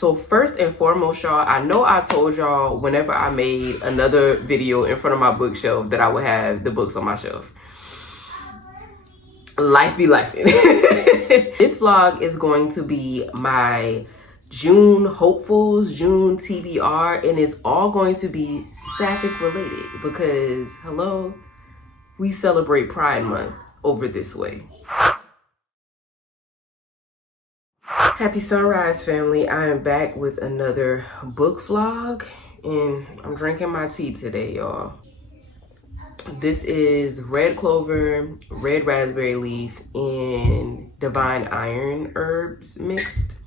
So first and foremost, y'all, I know I told y'all whenever I made another video in front of my bookshelf that I would have the books on my shelf. Life be lifing. This vlog is going to be my June hopefuls, June TBR, and it's all going to be sapphic related because, hello, we celebrate Pride Month over this way. Happy sunrise, family. I am back with another book vlog, and I'm drinking my tea today, y'all. This is red clover, red raspberry leaf, and divine iron herbs mixed.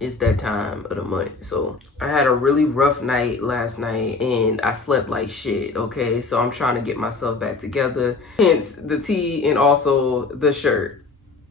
It's that time of the month. So I had a really rough night last night and I slept like shit, okay? So I'm trying to get myself back together. Hence the tea and also the shirt.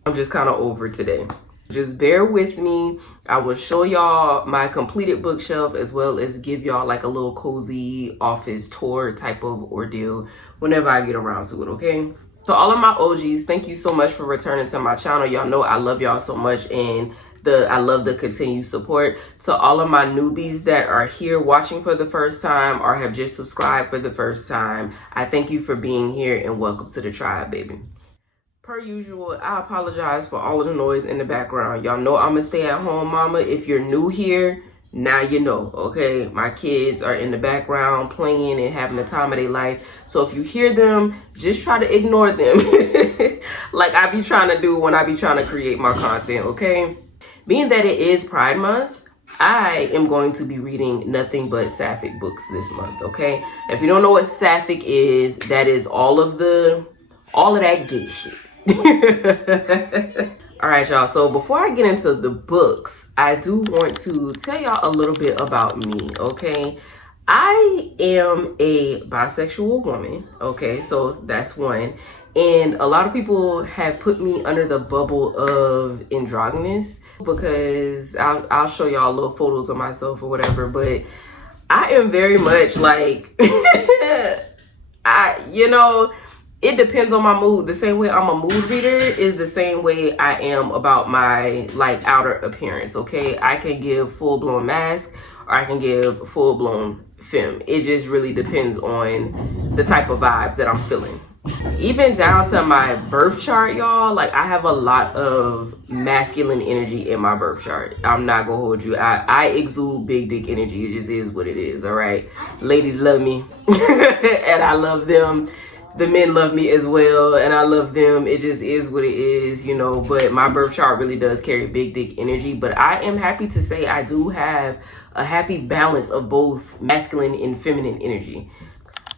I'm just kind of over today. Just bear with me. I will show y'all my completed bookshelf as well as give y'all like a little cozy office tour type of ordeal whenever I get around to it, okay? So all of my OGs, thank you so much for returning to my channel. Y'all know I love y'all so much and I love the continued support. To all of my newbies that are here watching for the first time or have just subscribed for the first time, I thank you for being here and welcome to the tribe, baby. Per usual, I apologize for all of the noise in the background. Y'all know I'm a stay-at-home mama. If you're new here, now you know, okay? My kids are in the background playing and having the time of their life. So if you hear them, just try to ignore them like I be trying to do when I be trying to create my content, okay? Being that it is Pride Month, I am going to be reading nothing but sapphic books this month, okay? If you don't know what sapphic is, that is all of that gay shit. All right, y'all, so before I get into the books, I do want to tell y'all a little bit about me, okay? I am a bisexual woman, okay? So that's one. And a lot of people have put me under the bubble of androgynous because I'll show y'all little photos of myself or whatever, but I am very much like, it depends on my mood. The same way I'm a mood reader is the same way I am about my like outer appearance, okay? I can give full-blown mask or I can give full-blown femme. It just really depends on the type of vibes that I'm feeling. Even down to my birth chart, y'all, like I have a lot of masculine energy in my birth chart. I'm not gonna hold you. I exude big dick energy. It just is what it is, all right? Ladies love me and I love them. The men love me as well and I love them. It just is what it is, you know, but my birth chart really does carry big dick energy. But I am happy to say I do have a happy balance of both masculine and feminine energy.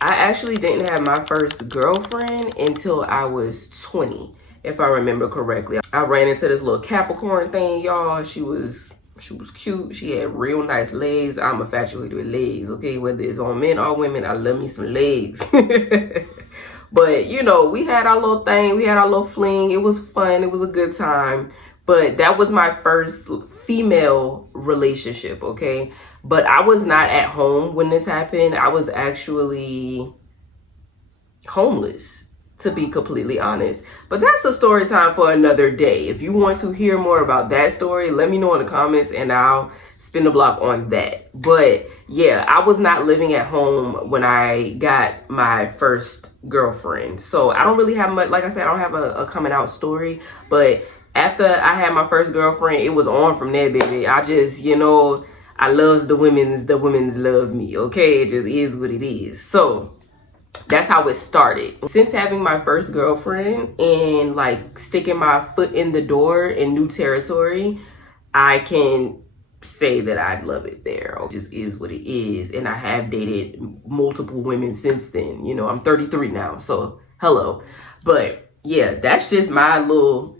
I actually didn't have my first girlfriend until I was 20, if I remember correctly. I ran into this little Capricorn thing, y'all. She was cute. She had real nice legs. I'm infatuated with legs, okay? Whether it's on men or women, I love me some legs. But, you know, we had our little thing. We had our little fling. It was fun. It was a good time. But that was my first female relationship, okay? But I was not at home when this happened. I was actually homeless, to be completely honest. But that's a story time for another day. If you want to hear more about that story, let me know in the comments and I'll spin the block on that. But yeah, I was not living at home when I got my first girlfriend. So I don't really have much, like I said, I don't have a coming out story. But after I had my first girlfriend, it was on from there, baby. I just, you know, I loves the women's love me, okay? It just is what it is. So that's how it started. Since having my first girlfriend and like sticking my foot in the door in new territory, I can say that I love it there. It just is what it is. And I have dated multiple women since then. You know, I'm 33 now, so hello. But yeah, that's just my little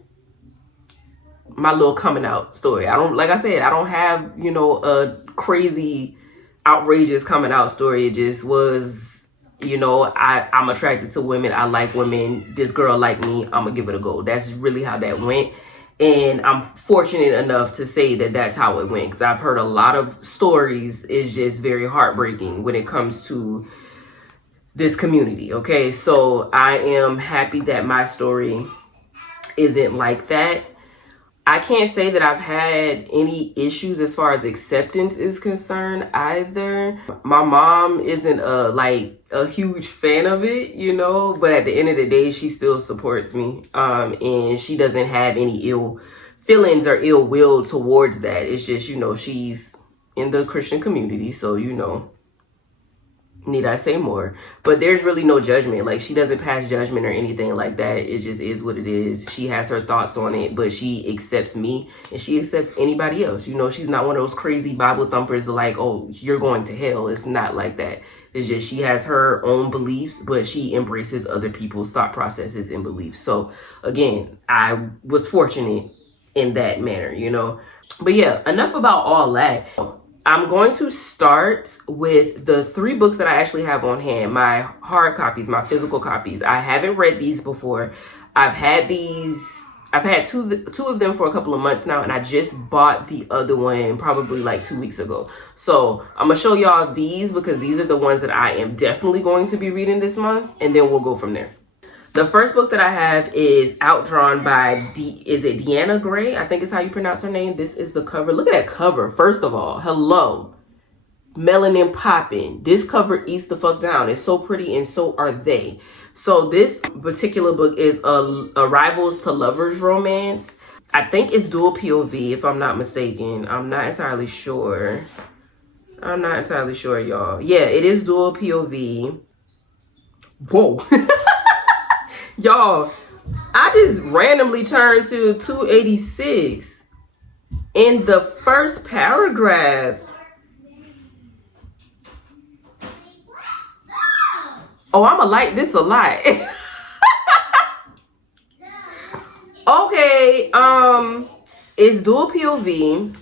coming out story. I don't, like I said, I don't have, you know, a crazy, outrageous coming out story. It just was, you know, I'm attracted to women. I like women. This girl like me. I'm gonna give it a go. That's really how that went. And I'm fortunate enough to say that that's how it went, because I've heard a lot of stories. It's just very heartbreaking when it comes to this community, okay? So I am happy that my story isn't like that. I can't say that I've had any issues as far as acceptance is concerned either. My mom isn't a huge fan of it, you know, but at the end of the day, she still supports me. And she doesn't have any ill feelings or ill will towards that. It's just, you know, she's in the Christian community, so, you know, need I say more? But there's really no judgment. Like, she doesn't pass judgment or anything like that. It just is what it is. She has her thoughts on it, but she accepts me and she accepts anybody else. You know, she's not one of those crazy Bible thumpers like, oh, you're going to hell. It's not like that. It's just she has her own beliefs, but she embraces other people's thought processes and beliefs. So again, I was fortunate in that manner, you know. But yeah, enough about all that. I'm going to start with the 3 books that I actually have on hand, my hard copies, my physical copies. I haven't read these before. I've had two of them for a couple of months now, and I just bought the other one probably like 2 weeks ago. So I'm gonna show y'all these because these are the ones that I am definitely going to be reading this month, and then we'll go from there. The first book that I have is Outdrawn by Deanna Gray? I think is how you pronounce her name. This is the cover. Look at that cover. First of all, hello. Melanin popping. This cover eats the fuck down. It's so pretty and so are they. So this particular book is a rivals to lovers romance. I think it's dual POV if I'm not mistaken. I'm not entirely sure, y'all. Yeah, it is dual POV. Whoa. Y'all, I just randomly turned to 286 in the first paragraph. Oh, I'ma like this a lot. Okay, it's dual POV,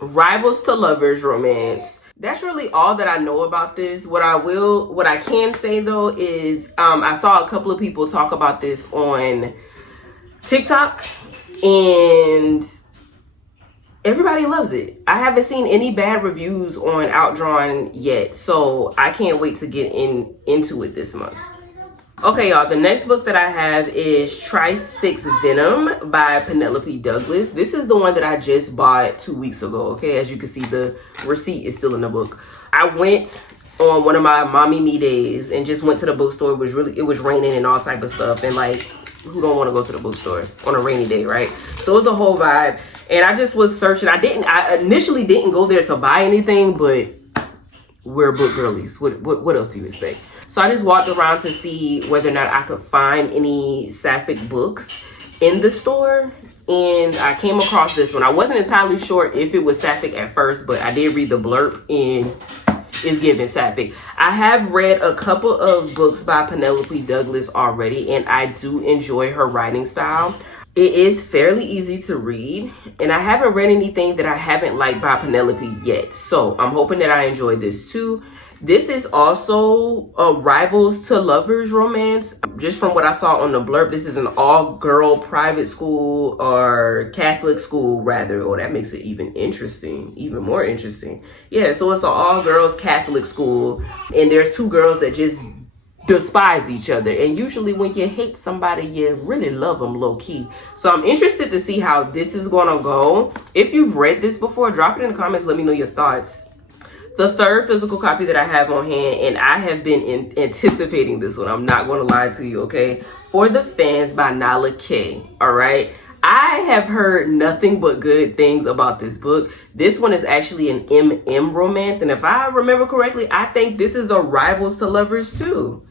rivals to lovers romance. That's really all that I know about this. What I can say though is I saw a couple of people talk about this on TikTok and everybody loves it. I haven't seen any bad reviews on Outdrawn yet, so I can't wait to get into it this month. Okay, y'all, the next book that I have is Tri-6 Venom by Penelope Douglas. This is the one that I just bought 2 weeks ago, okay? As you can see, the receipt is still in the book. I went on one of my mommy me days and just went to the bookstore. It was raining and all type of stuff, and like, who don't want to go to the bookstore on a rainy day, right? So it was a whole vibe, and I just was searching. I initially didn't go there to buy anything, but we're book girlies. What else do you expect? So I just walked around to see whether or not I could find any sapphic books in the store. And I came across this one. I wasn't entirely sure if it was sapphic at first, but I did read the blurb and it's giving sapphic. I have read a couple of books by Penelope Douglas already, and I do enjoy her writing style. It is fairly easy to read, and I haven't read anything that I haven't liked by Penelope yet. So I'm hoping that I enjoy this too. This is also a rivals to lovers romance. Just from what I saw on the blurb, this is an all-girl private school or Catholic school rather. Oh, that makes it even more interesting. Yeah, so it's an all-girls Catholic school, and there's 2 girls that just despise each other. And usually when you hate somebody, you really love them low-key. So I'm interested to see how this is gonna go. If you've read this before, drop it in the comments. Let me know your thoughts. The third physical copy that I have on hand, and I have been anticipating this one, I'm not going to lie to you, okay? For the Fans by Nala K, all right? I have heard nothing but good things about this book. This one is actually an MM romance, and if I remember correctly, I think this is a rivals to lovers too.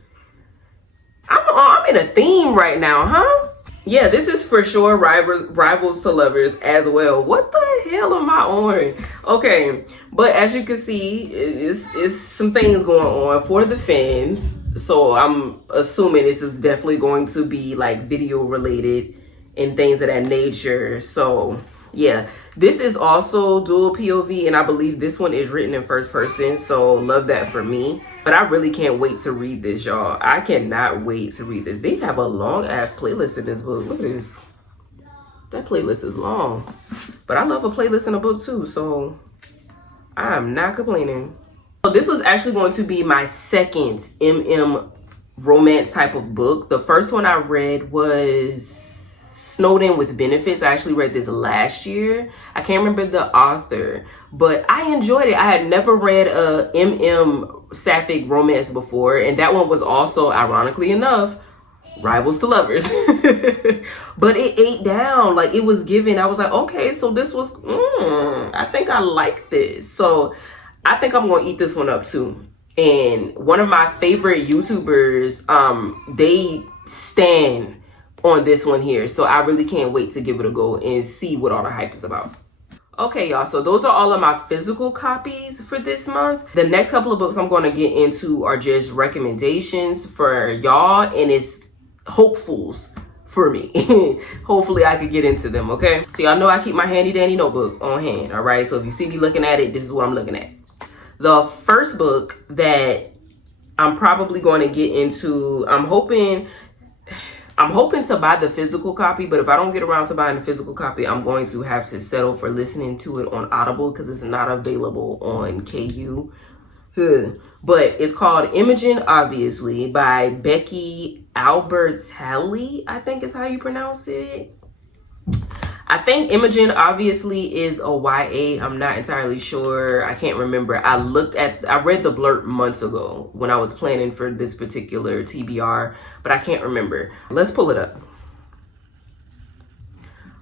I'm in a theme right now, huh? Yeah, this is for sure rivals to lovers as well. What the hell am I on? Okay, but as you can see, it's some things going on for the fans. So I'm assuming this is definitely going to be like video related and things of that nature. So yeah, this is also dual POV, and I believe this one is written in first person. So love that for me. But I really can't wait to read this, y'all. I cannot wait to read this. They have a long ass playlist in this book. Look at this. That playlist is long. But I love a playlist in a book too, so I'm not complaining. So this was actually going to be my second MM romance type of book. The first one I read was Snowed In with Benefits. I actually read this last year. I can't remember the author, but I enjoyed it. I had never read a sapphic romance before, and that one was also, ironically enough, rivals to lovers. But it ate down. Like, it was given. I was like, okay, so this was, I think I like this. So I think I'm gonna eat this one up too. And one of my favorite YouTubers, they stand on this one here. So I really can't wait to give it a go and see what all the hype is about. Okay, y'all, so those are all of my physical copies for this month. The next couple of books I'm going to get into are just recommendations for y'all, and it's hopefuls for me. Hopefully I could get into them, okay? So y'all know I keep my handy dandy notebook on hand, all right? So if you see me looking at it, this is what I'm looking at. The first book that I'm probably going to get into, I'm hoping to buy the physical copy, but if I don't get around to buying the physical copy, I'm going to have to settle for listening to it on Audible because it's not available on KU. But it's called Imogen, obviously, by Becky Albertalli, I think is how you pronounce it. I think Imogen obviously is a YA. I'm not entirely sure. I can't remember. I read the blurb months ago when I was planning for this particular TBR, but I can't remember. Let's pull it up.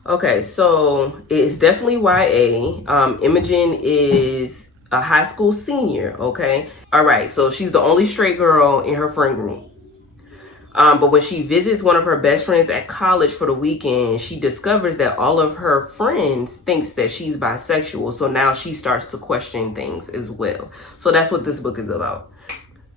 Okay, so it's definitely YA. Imogen is a high school senior, okay? All right, so she's the only straight girl in her friend group. But when she visits one of her best friends at college for the weekend, she discovers that all of her friends thinks that she's bisexual. So now she starts to question things as well. So that's what this book is about.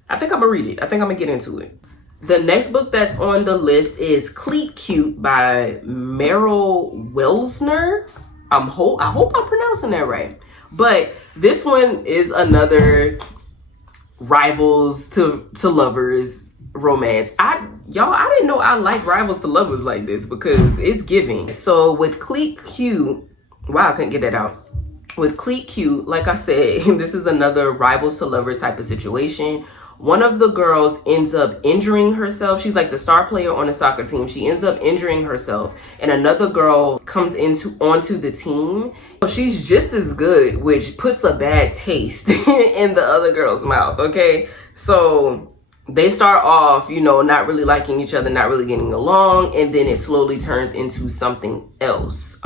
I think I'm gonna read it. I think I'm gonna get into it. The next book that's on the list is Cleat Cute by Meryl Welsner. I hope I'm pronouncing that right. But this one is another rivals to lovers romance. I didn't know I like rivals to lovers like this because it's giving. So with Cleat Cute, wow, I couldn't get that out. With Cleat Cute, like I said, this is another rivals to lovers type of situation. One of the girls ends up injuring herself. She's like the star player on the soccer team. She ends up injuring herself, and another girl comes onto the team. She's just as good, which puts a bad taste in the other girl's mouth, okay? So they start off, not really liking each other, not really getting along, and then it slowly turns into something else.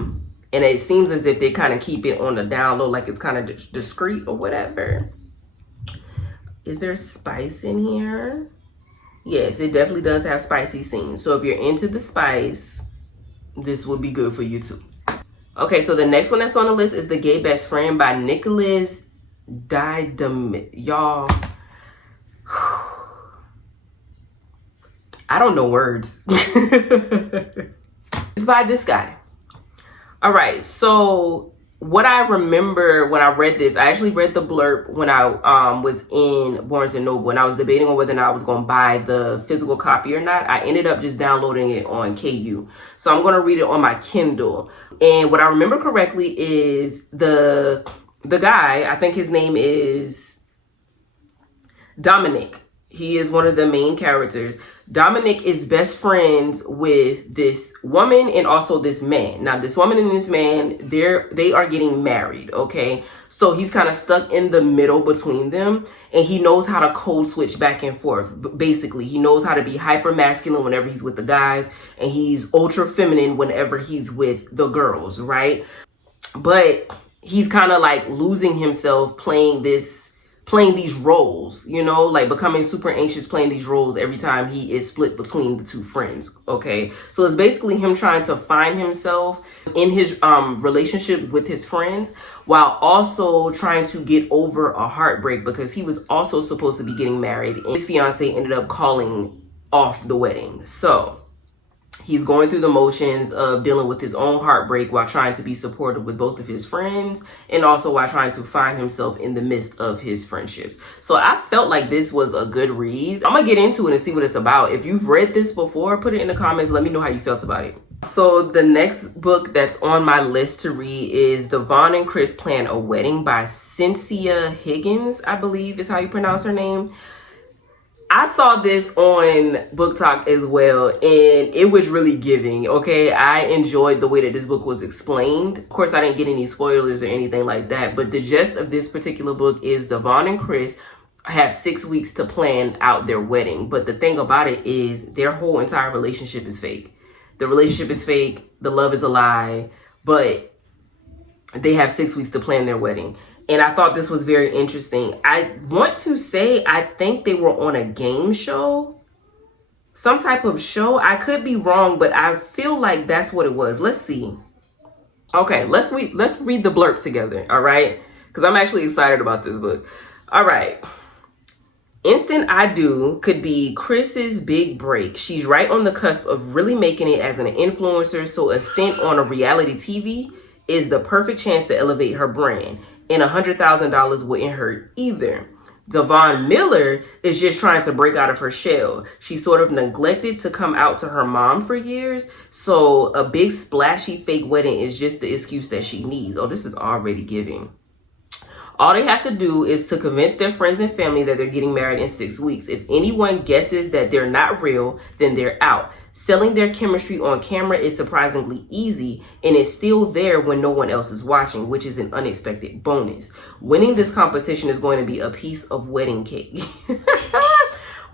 And it seems as if they kind of keep it on the down low, like it's kind of discreet or whatever. Is there spice in here? Yes, it definitely does have spicy scenes. So if you're into the spice, this would be good for you too. Okay, so the next one that's on the list is The Gay Best Friend by Nicholas Diedem. Y'all, I don't know words. It's by this guy. All right, so what I remember when I read this, I actually read the blurb when I was in Barnes & Noble, and I was debating on whether or not I was going to buy the physical copy or not. I ended up just downloading it on KU. So I'm going to read it on my Kindle. And what I remember correctly is the guy, I think his name is Dominic. He is one of the main characters. Dominic is best friends with this woman and also this man. Now, this woman and this man, they are getting married, okay? So he's kind of stuck in the middle between them, and he knows how to code switch back and forth. Basically, he knows how to be hyper masculine whenever he's with the guys, and he's ultra feminine whenever he's with the girls, right? But he's kind of like losing himself playing these roles, like becoming super anxious playing these roles every time he is split between the two friends, okay? So it's basically him trying to find himself in his relationship with his friends while also trying to get over a heartbreak because he was also supposed to be getting married and his fiance ended up calling off the wedding. So he's going through the motions of dealing with his own heartbreak while trying to be supportive with both of his friends and also while trying to find himself in the midst of his friendships. So I felt like this was a good read. I'm gonna get into it and see what it's about. If you've read this before, put it in the comments. Let me know how you felt about it. So the next book that's on my list to read is Devon and Chris Plan a Wedding by Cynthia Higgins, I believe is how you pronounce her name. I saw this on Book Talk as well, and it was really giving, okay? I enjoyed the way that this book was explained. Of course, I didn't get any spoilers or anything like that, but the gist of this particular book is Devon and Chris have 6 weeks to plan out their wedding. But the thing about it is their whole entire relationship is fake. The relationship is fake. The love is a lie. But they have 6 weeks to plan their wedding. And I thought this was very interesting. I want to say, I think they were on a game show, some type of show. I could be wrong, but I feel like that's what it was. Let's see. Okay, let's read the blurb together, all right? Because I'm actually excited about this book. All right. Instant I Do could be Chris's big break. She's right on the cusp of really making it as an influencer, so a stint on a reality TV is the perfect chance to elevate her brand. And $100,000 wouldn't hurt either. Devon Miller is just trying to break out of her shell. She sort of neglected to come out to her mom for years, so a big splashy fake wedding is just the excuse that she needs. Oh, this is already giving. All they have to do is to convince their friends and family that they're getting married in 6 weeks. If anyone guesses that they're not real, then they're out. Selling their chemistry on camera is surprisingly easy, and it's still there when no one else is watching, which is an unexpected bonus. Winning this competition is going to be a piece of wedding cake.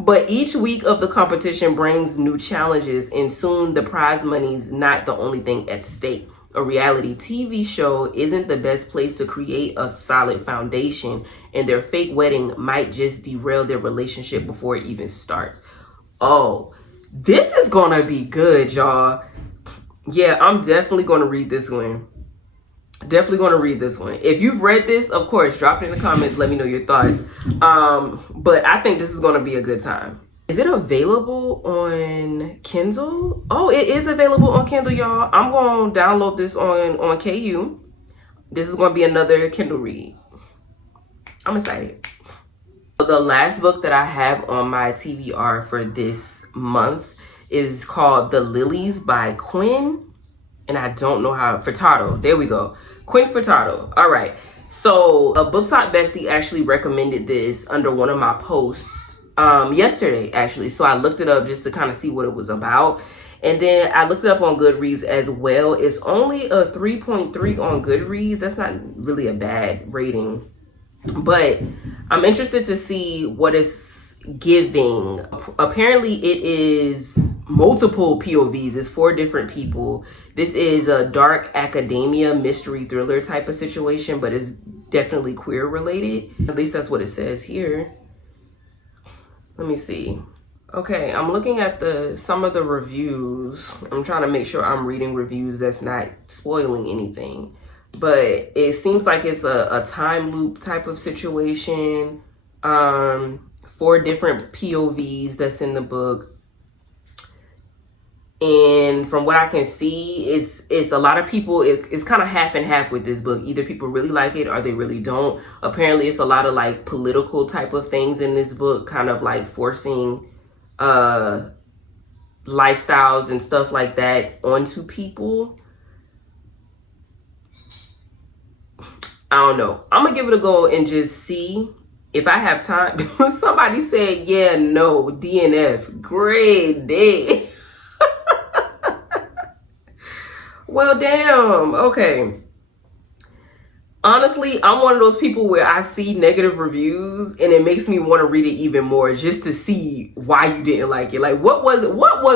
But each week of the competition brings new challenges, and soon the prize money's not the only thing at stake. A reality TV show isn't the best place to create a solid foundation, and their fake wedding might just derail their relationship before it even starts. Oh, this is gonna be good, y'all. Yeah, I'm definitely gonna read this one. Definitely gonna read this one. If you've read this, of course, drop it in the comments. Let me know your thoughts. But I think this is gonna be a good time. Is it available on Kindle? Oh, it is available on Kindle, y'all. I'm going to download this on KU. This is going to be another Kindle read. I'm excited. The last book that I have on my TBR for this month is called The Lilies by Quinn. And I don't know how, Furtado. There we go. Quinn Furtado. All right. So a Book Talk bestie actually recommended this under one of my posts yesterday, actually. So I looked it up just to kind of see what it was about. And then I looked it up on Goodreads as well. It's only a 3.3 on Goodreads. That's not really a bad rating. But I'm interested to see what it's giving. Apparently it is multiple POVs. It's 4 different people. This is a dark academia mystery thriller type of situation, but it's definitely queer related. At least that's what it says here. Let me see. Okay, I'm looking at some of the reviews. I'm trying to make sure I'm reading reviews that's not spoiling anything. But it seems like it's a time loop type of situation. 4 different POVs that's in the book. And from what I can see, it's a lot of people, it's kind of half and half with this book. Either people really like it or they really don't. Apparently, it's a lot of like political type of things in this book, kind of like forcing lifestyles and stuff like that onto people. I don't know. I'm going to give it a go and just see if I have time. Somebody said, yeah, no, DNF. Great day. Well, damn. Okay. Honestly, I'm one of those people where I see negative reviews and it makes me want to read it even more just to see why you didn't like it. Like, what was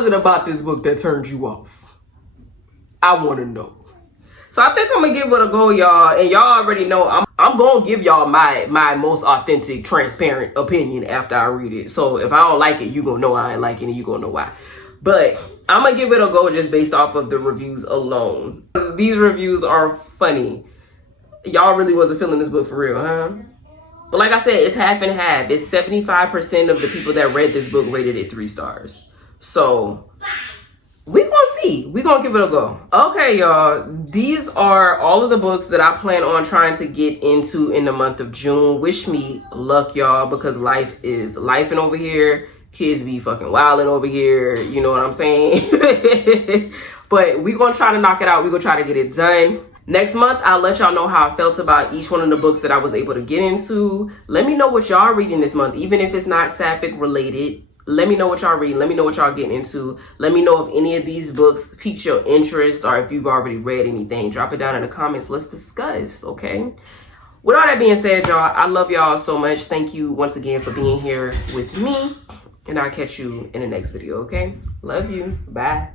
it about this book that turned you off? I want to know. So I think I'm going to give it a go, y'all. And y'all already know I'm going to give y'all my most authentic, transparent opinion after I read it. So if I don't like it, you're going to know I ain't like it and you're going to know why. But I'm going to give it a go just based off of the reviews alone. These reviews are funny. Y'all really wasn't feeling this book for real, huh? But like I said, it's half and half. It's 75% of the people that read this book rated it 3 stars. So we gonna see. We gonna give it a go. Okay, y'all. These are all of the books that I plan on trying to get into in the month of June. Wish me luck, y'all, because life is lifing over here. Kids be fucking wilding over here. You know what I'm saying? But we gonna try to knock it out. We gonna try to get it done. Next month, I'll let y'all know how I felt about each one of the books that I was able to get into. Let me know what y'all reading this month, even if it's not sapphic related. Let me know what y'all reading. Let me know what y'all getting into. Let me know if any of these books piqued your interest or if you've already read anything. Drop it down in the comments. Let's discuss, okay? With all that being said, y'all, I love y'all so much. Thank you once again for being here with me. And I'll catch you in the next video, okay? Love you. Bye.